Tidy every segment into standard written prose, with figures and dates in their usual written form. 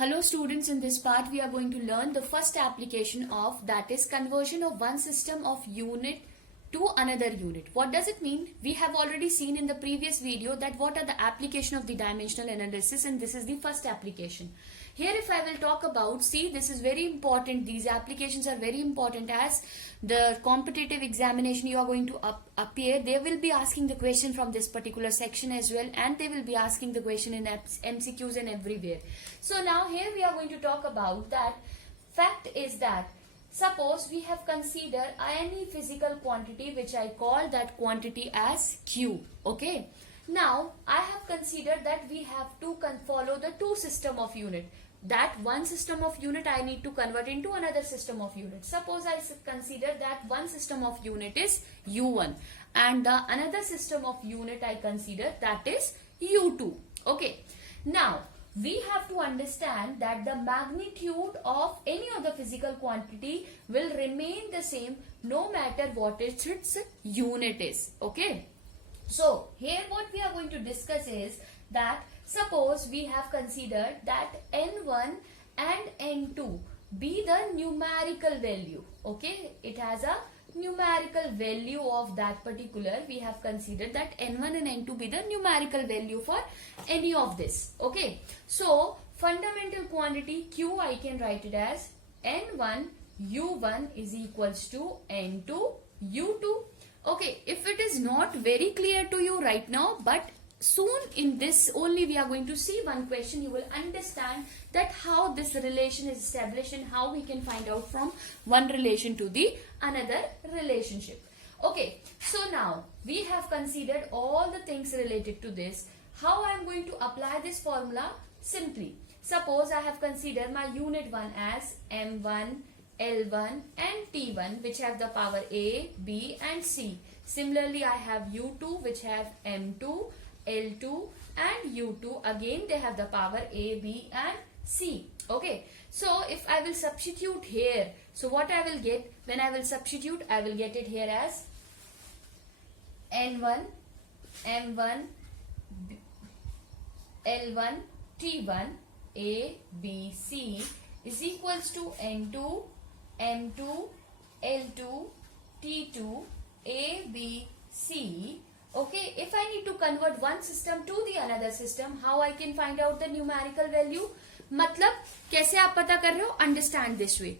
Hello students, in this part we are going to learn the first application of, that is, conversion of one system of unit to another unit. What does it mean? We have already seen in the previous video that what are the application of the dimensional analysis, and this is the first application. Here if I will talk about, see, this is very important. These applications are very important as the competitive examination you are going to appear. They will be asking the question from this particular section as well, and they will be asking the question in MCQs and everywhere. So now here we are going to talk about that. Fact is that suppose we have considered any physical quantity which I call that quantity as Q. Okay. Now I have considered that we have to follow the two system of unit. That one system of unit I need to convert into another system of unit. Suppose I consider that one system of unit is U1 and the another system of unit I consider that is U2. Okay. Now we have to understand that the magnitude of any of the physical quantity will remain the same no matter what its unit is. Okay. So here what we are going to discuss is that suppose we have considered that N1 and N2 be the numerical value. Okay. It has a numerical value of that particular. We have considered that N1 and N2 be the numerical value for any of this. Okay. So fundamental quantity Q I can write it as N1 U1 is equals to N2 U2. Okay. If it is not very clear to you right now, but soon in this only we are going to see one question, you will understand that how this relation is established and how we can find out from one relation to the another relationship. Okay, so now we have considered all the things related to this. How I am going to apply this formula? Simply, suppose I have considered my unit 1 as M1, L1 and T1 which have the power A, B and C. Similarly, I have U2 which have M2, L2 and U2, again they have the power A, B and C. Okay, so if I will substitute here, so what I will get when I will substitute, I will get it here as N1, M1, L1, T1, A, B, C is equals to N2, M2, L2, T2, A, B, C. Okay, if I need to convert one system to the another system, how I can find out the numerical value? मतलब कैसे आप पता कर रहे हो? Understand this way.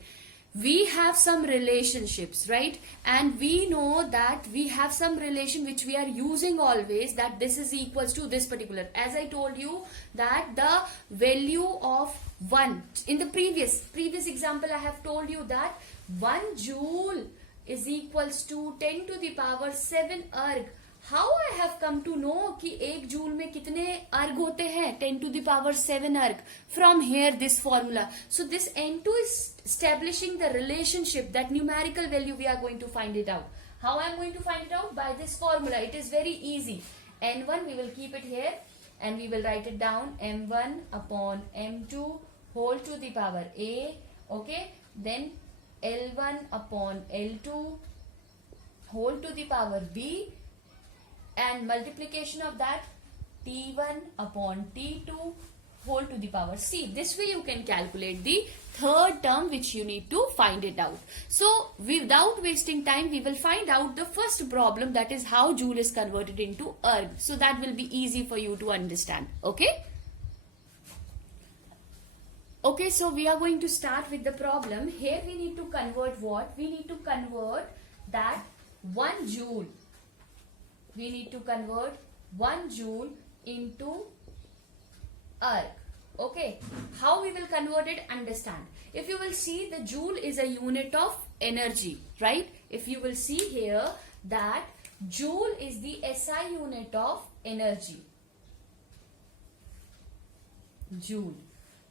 We have some relationships, right? And we know that we have some relation which we are using always, that this is equals to this particular. As I told you that the value of 1, in the previous example I have told you that 1 joule is equals to 10 to the power 7 erg. How I have come to know कि 1 joule में कितने अर्ग होते हैं 10 to the power 7 erg? From here this formula. So this N2 is establishing the relationship, that numerical value we are going to find it out. How I am going to find it out? By this formula. It is very easy. N1 we will keep it here and we will write it down M1 upon M2 whole to the power A. Okay. Then L1 upon L2 whole to the power B. And multiplication of that T1 upon T2 whole to the power C. This way you can calculate the third term which you need to find it out. So without wasting time, we will find out the first problem, that is how joule is converted into erg. So that will be easy for you to understand. Okay. Okay, so we are going to start with the problem. Here we need to convert what? We need to convert that 1 joule. We need to convert 1 joule into erg. Okay. How we will convert it? Understand. If you will see, the joule is a unit of energy, right? If you will see here that joule is the SI unit of energy. Joule.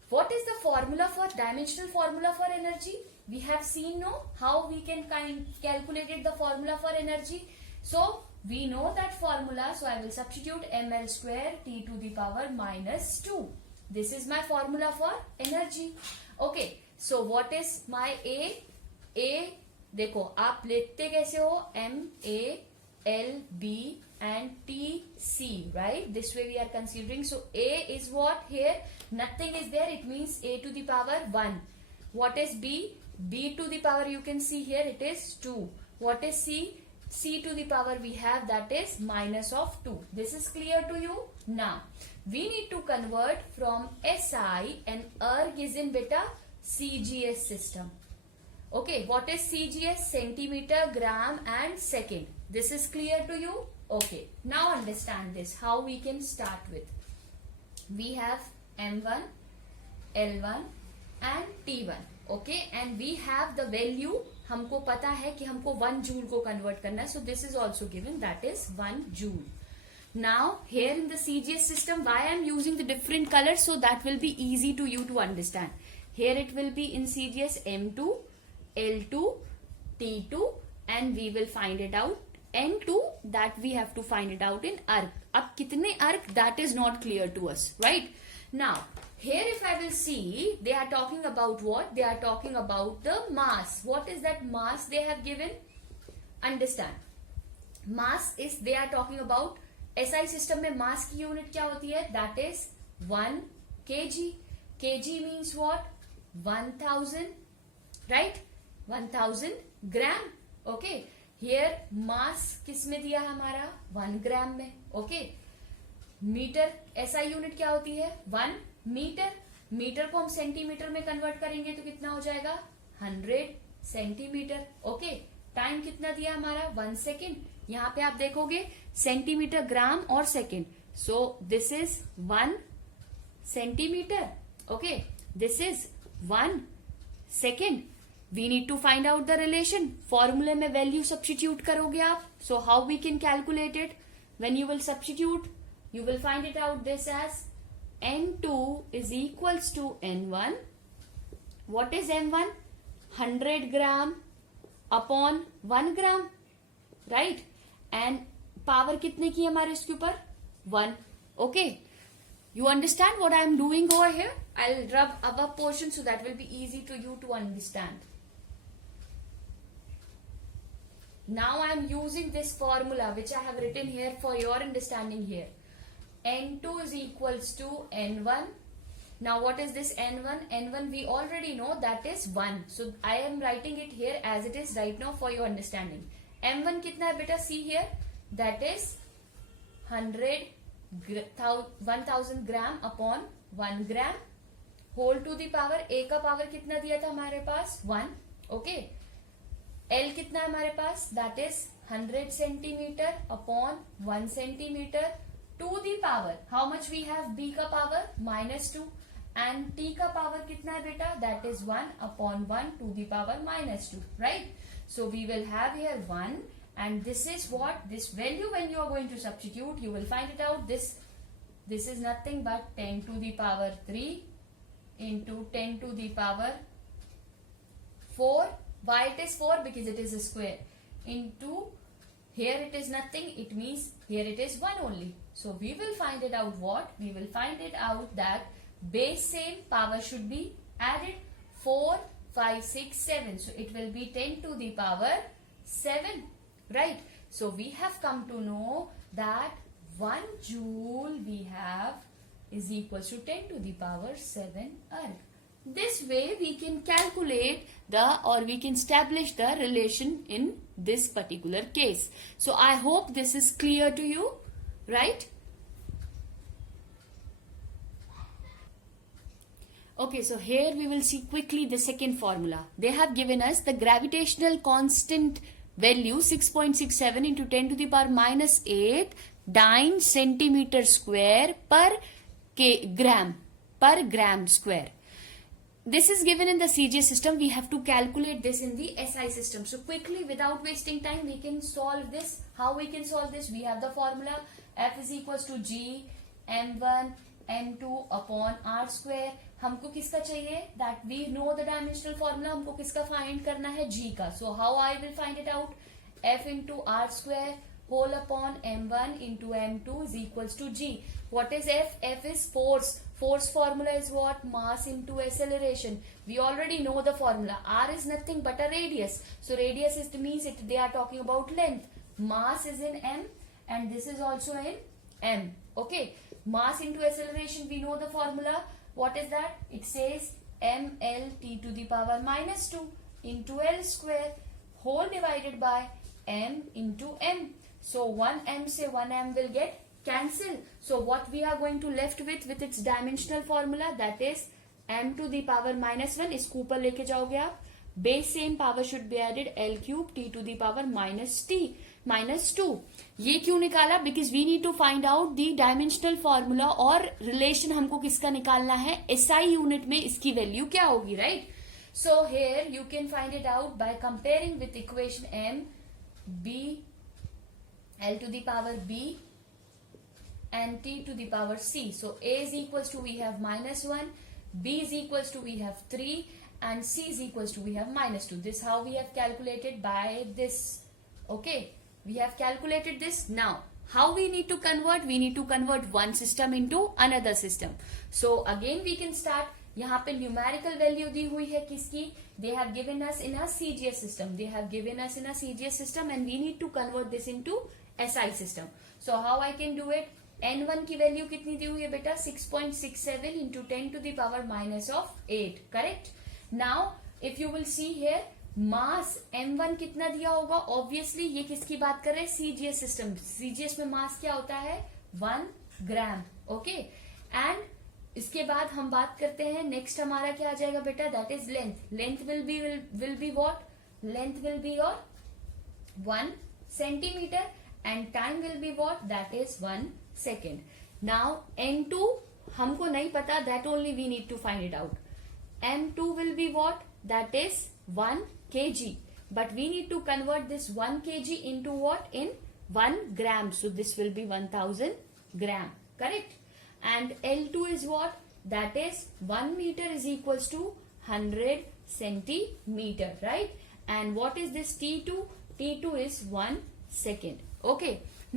What is the formula for dimensional formula for energy? We have seen, no, how we can calculate the formula for energy. So we know that formula, so I will substitute ml square T to the power minus 2. This is my formula for energy. Okay, so what is my A? A, देखो आप लेते कैसे हो? M A L B and TC, right? This way we are considering. So A is what here? Nothing is there. It means A to the power 1. What is B? B to the power, you can see here, it is 2. What is C? C to the power we have, that is minus of 2. This is clear to you? Now, we need to convert from SI, and ERG is in beta CGS system. Okay, what is CGS? Centimeter, gram and second. This is clear to you? Okay, now understand this. How we can start with? We have M1, L1 and T1. Okay, and we have the value. हमको पता है कि हमको 1 joule को convert करना है. So this is also given, that is 1 joule. Now here in the CGS system, why I am using the different colors, so that will be easy to you to understand. Here it will be in CGS M2, L2, T2, and we will find it out. N2, that we have to find it out in arc. अब कितने arc, that is not clear to us, right? Now, here if I will see, they are talking about what? They are talking about the mass. What is that mass they have given? Understand. Mass is, they are talking about, SI system में mass की unit क्या होती है? That is 1 kg. kg means what? 1000, right? 1000 gram. Okay. Here mass किस में दिया हमारा? 1 gram में. Okay. मीटर, SI यूनिट क्या होती है? 1 मीटर. मीटर को हम सेंटीमीटर में कन्वर्ट करेंगे तो कितना हो जाएगा? 100 सेंटीमीटर. ओके. टाइम कितना दिया हमारा? 1 सेकेंड. यहाँ पे आप देखोगे सेंटीमीटर, ग्राम और second. So this is 1 centimetre. Okay. This is 1 second. We need to find out the relation. फॉर्मूले में वैल्यू सब्स्टिट्यूट करोगे आप. So how we can calculate it? When you will substitute, you will find it out this as N2 is equals to N1. What is M1? 100 gram upon 1 gram, right? And power कितने की हमारे इसके ऊपर? 1. Okay. You understand what I am doing over here? I'll rub above portion so that will be easy to you to understand. Now I am using this formula which I have written here for your understanding here. N2 is equals to N1. Now what is this N1? N1 we already know, that is 1. So I am writing it here as it is right now for your understanding. M1 कितना है बेटा? See here, that is 1000 gram upon 1 gram whole to the power. A का power कितना दिया था हमारे पास? 1. Okay. L कितना है हमारे पास? That is 100 centimeter upon 1 centimeter to the power. How much we have? B का power -2 and T का power कितना है बेटा? That is 1 upon 1 to the power -2, right? So we will have here 1, and this is what? This value when you are going to substitute, you will find it out. This is nothing but 10 to the power 3 into 10 to the power 4. Why it is 4? Because it is a square. Into here it is nothing, it means here it is 1 only. So we will find it out what? We will find it out that base same, power should be added. 4, 5, 6, 7. So it will be 10 to the power 7. Right? So we have come to know that 1 joule we have is equals to 10 to the power 7 erg. This way we can calculate we can establish the relation in this particular case. So I hope this is clear to you, right? Okay, so here we will see quickly the second formula. They have given us the gravitational constant value 6.67 into 10 to the power -8 dyne centimeter square per gram square. This is given in the CGS system. We have to calculate this in the SI system. So quickly, without wasting time, we can solve this. How we can solve this? We have the formula F is equals to G M1 M2 upon R square. हमको किसका चाहिए? That we know the dimensional formula. हमको किसका find करना है? G का. So how I will find it out? F into R square whole upon M1 into M2 is equals to G. What is F? F is force. Force formula is what? Mass into acceleration. We already know the formula. R is nothing but a radius. So radius is means they are talking about length. Mass is in M and this is also in m. Okay, mass into acceleration, we know the formula. What is that? It says ml t to the power minus 2 into L square whole divided by m into m. So 1m से 1m will get cancelled. So what we are going to left with its dimensional formula, that is m to the power minus 1. इसको ऊपर लेके जाओगे आप. Base same power should be added, L cube t to the power minus 2. ये क्यों निकाला? Because we need to find out the dimensional formula और relation हमको किसका निकालना है, SI unit में इसकी वैल्यू क्या होगी, right? So here you can find it out by comparing with equation m, b, L to the power b and t to the power c. So a is equals to we have minus 1, b is equals to we have 3 and c is equals to we have minus 2. This how we have calculated by this. Okay, we have calculated this. Now how we need to convert? We need to convert one system into another system. So again we can start. यहाँ पे numerical value दी हुई है किसकी? They have given us in a CGS system. They have given us in a CGS system and we need to convert this into SI system. So how I can do it? N1 की value कितनी दी हुई है बेटा? 6.67 into 10 to the power minus of 8. Correct? Now if you will see here, mass m1 कितना दिया होगा? Obviously ये किसकी बात कर रहे हैं? CGS system. CGS में मास क्या होता है? 1 ग्राम. ओके, एंड इसके बाद हम बात करते हैं नेक्स्ट हमारा क्या आ जाएगा बेटा? That is length. Length will be what? Length will be your 1 centimetre and time will be what? That is 1 second. Now n2 हमको नहीं पता, that only we need to find it out. m2 will be what? That is 1 kg. But we need to convert this 1 kg into what? In 1 gram. So this will be 1000 gram. Correct? And L2 is what? That is 1 meter is equals to 100 centimeter. Right? And what is this T2? T2 is 1 second. Okay.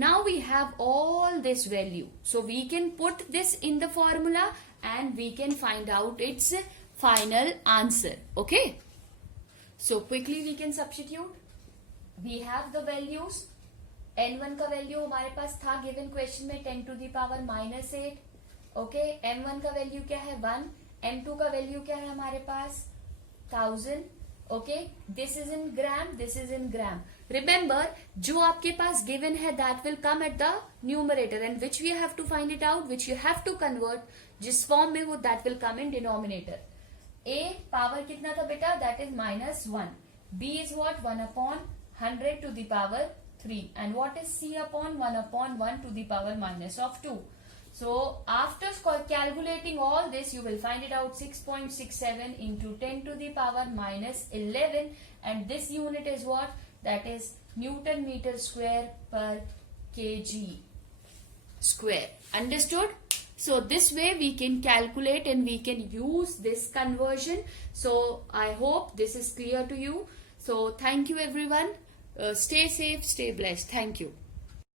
Now we have all this value. So we can put this in the formula and we can find out its final answer. Okay, so quickly we can substitute. We have the values. n1 का value हमारे पास था given question में 10 to the power minus 8. Okay, m1 का value क्या है? 1. m2 का value क्या है हमारे पास? 1000. Okay, this is in gram, this is in gram. Remember, जो आपके पास गिवन है that will come at the numerator and which we have to find it out, which you have to convert. जिस form में वो that will come in denominator. A power कितना था बेटा? That is -1. B is what? 1/100 to the power 3. And what is C upon 1/1 to the power minus of 2. So after calculating all this, you will find it out 6.67 into 10 to the power minus 11. And this unit is what? That is Newton meter square per kg square. Understood? So this way we can calculate and we can use this conversion. So I hope this is clear to you. So thank you everyone. Stay safe, stay blessed. Thank you.